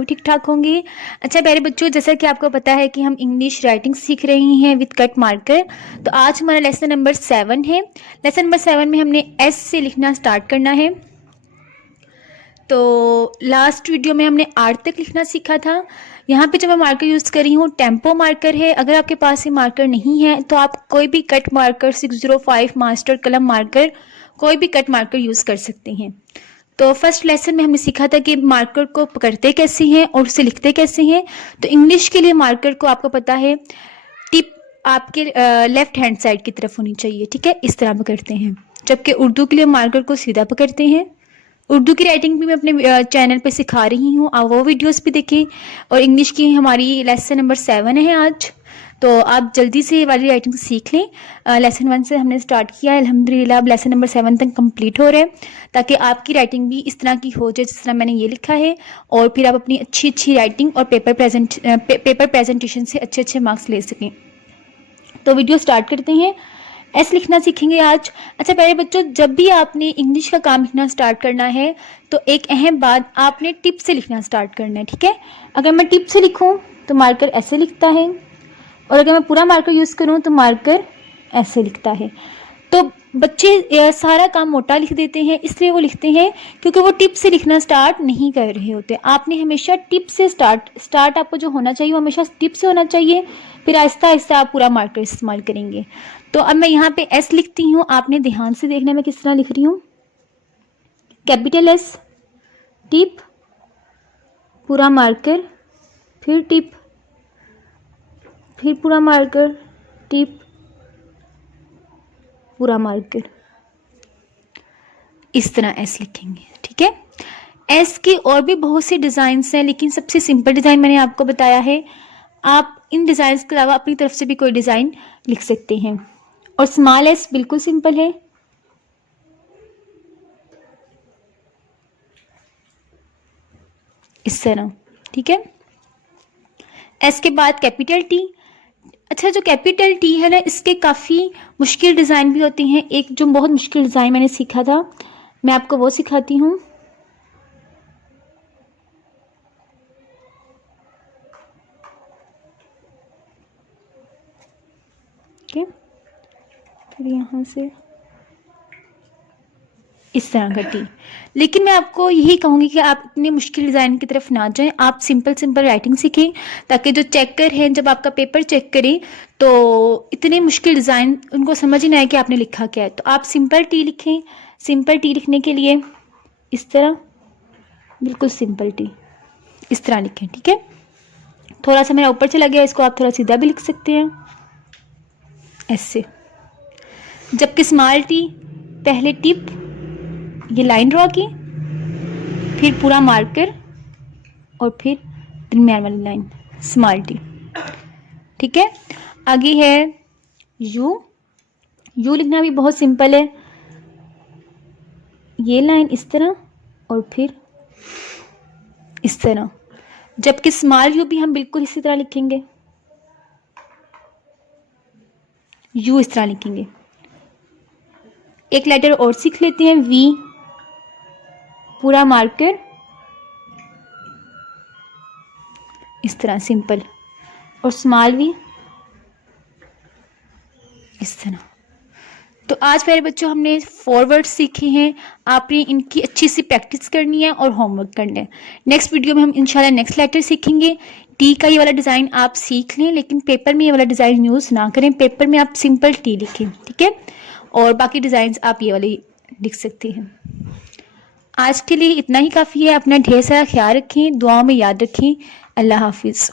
बिल्कुल ठीक ठाक होंगे। अच्छा प्यारे बच्चों, जैसा कि आपको पता है कि हम इंग्लिश राइटिंग सीख रहे हैं विद कट मार्कर। तो आज हमारा लेसन नंबर 7 है। लेसन नंबर 7 में हमने एस से लिखना स्टार्ट करना है। तो लास्ट वीडियो में हमने आर तक लिखना सीखा था। यहाँ पे जो मैं मार्कर यूज़ कर रही हूँ टेम्पो मार्कर है। अगर आपके पास ये मार्कर नहीं है तो आप कोई भी कट मार्कर 605 मास्टर कलम मार्कर कोई भी कट मार्कर यूज़ कर सकते हैं। तो फर्स्ट लेसन में हमने सीखा था कि मार्कर को पकड़ते कैसे हैं और उसे लिखते कैसे हैं। तो इंग्लिश के लिए मार्कर को आपको पता है टिप आपके लेफ्ट हैंड साइड की तरफ होनी चाहिए, ठीक है, इस तरह पकड़ते हैं। जबकि उर्दू के लिए मार्कर को सीधा पकड़ते हैं। उर्दू की राइटिंग भी मैं अपने चैनल पे सिखा रही हूँ, आप वो वीडियोस भी देखें। और इंग्लिश की हमारी लेसन नंबर 7 है आज, तो आप जल्दी से ये वाली राइटिंग सीख लें। लेसन 1 से हमने स्टार्ट किया है, अल्हम्दुलिल्लाह अब लेसन नंबर 7 तक कंप्लीट हो रहा है, ताकि आपकी राइटिंग भी इस तरह की हो जाए जिस तरह मैंने ये लिखा है। और फिर आप अपनी अच्छी राइटिंग और पेपर प्रेजेंटेशन से अच्छे मार्क्स ले सकें। तो वीडियो स्टार्ट करते हैं। एस लिखना सीखेंगे आज। अच्छा प्यारे बच्चों, जब भी आपने इंग्लिश का काम लिखना स्टार्ट करना है तो एक अहम बात, आपने टिप से लिखना स्टार्ट करना है, ठीक है। अगर मैं टिप से लिखूं तो मार्कर ऐसे लिखता है, और अगर मैं पूरा मार्कर यूज़ करूं तो मार्कर ऐसे लिखता है। तो बच्चे सारा काम मोटा लिख देते हैं, इसलिए वो लिखते हैं क्योंकि वो टिप से लिखना स्टार्ट नहीं कर रहे होते। आपने हमेशा टिप से स्टार्ट आपको जो होना चाहिए वो हमेशा टिप से होना चाहिए, फिर आहिस्ता आहिस्ता आप पूरा मार्कर इस्तेमाल करेंगे। तो अब मैं यहाँ पे एस लिखती हूँ, आपने ध्यान से देखना मैं किस तरह लिख रही हूँ। कैपिटल एस, टिप, पूरा मार्कर, फिर टिप, फिर पूरा मार्कर, टिप, पूरा मार्कर, इस तरह एस लिखेंगे, ठीक है। एस की और भी बहुत सी डिज़ाइंस हैं, लेकिन सबसे सिंपल डिज़ाइन मैंने आपको बताया है। आप इन डिज़ाइंस के अलावा अपनी तरफ से भी कोई डिज़ाइन लिख सकते हैं। और स्मॉल एस बिल्कुल सिंपल है, इस तरह, ठीक है। एस के बाद कैपिटल टी। अच्छा, जो कैपिटल टी है ना, इसके काफ़ी मुश्किल डिज़ाइन भी होती हैं। एक जो बहुत मुश्किल डिज़ाइन मैंने सीखा था, मैं आपको वो सिखाती हूँ। ठीक है, फिर यहाँ से इस तरह का टी। लेकिन मैं आपको यही कहूँगी कि आप इतनी मुश्किल डिज़ाइन की तरफ ना जाएं, आप सिंपल राइटिंग सीखें, ताकि जो चेकर हैं जब आपका पेपर चेक करें तो इतने मुश्किल डिज़ाइन उनको समझ ही ना आए कि आपने लिखा क्या है। तो आप सिंपल टी लिखें। सिंपल टी लिखने के लिए इस तरह, बिल्कुल सिंपल टी इस तरह लिखें, ठीक है। थोड़ा सा मेरा ऊपर चला गया, इसको आप थोड़ा सीधा भी लिख सकते हैं ऐसे। जबकि स्मॉल टी, पहले टिप, ये लाइन ड्रॉ की, फिर पूरा मार्कर, और फिर दरमियान वाली लाइन, स्मॉल टी, ठीक है। आगे है यू। यू लिखना भी बहुत सिंपल है, ये लाइन इस तरह और फिर इस तरह। जबकि स्मॉल यू भी हम बिल्कुल इसी तरह लिखेंगे, यू इस तरह लिखेंगे। एक लेटर और सीख लेते हैं, वी, पूरा मार्कर, इस तरह सिंपल, और स्मॉल वी इस तरह। तो आज प्यारे बच्चों हमने 4 वर्ड्स सीखे हैं। आपने इनकी अच्छी सी प्रैक्टिस करनी है और होमवर्क करना है। नेक्स्ट वीडियो में हम इंशाल्लाह नेक्स्ट लेटर सीखेंगे। टी का ये वाला डिज़ाइन आप सीख लें, लेकिन पेपर में ये वाला डिज़ाइन यूज़ ना करें। पेपर में आप सिंपल टी लिखें, ठीक है, और बाकी डिज़ाइंस आप ये वाले लिख सकते हैं। आज के लिए इतना ही काफ़ी है। अपना ढेर सारा ख्याल रखें, दुआओं में याद रखें। अल्लाह हाफिज़।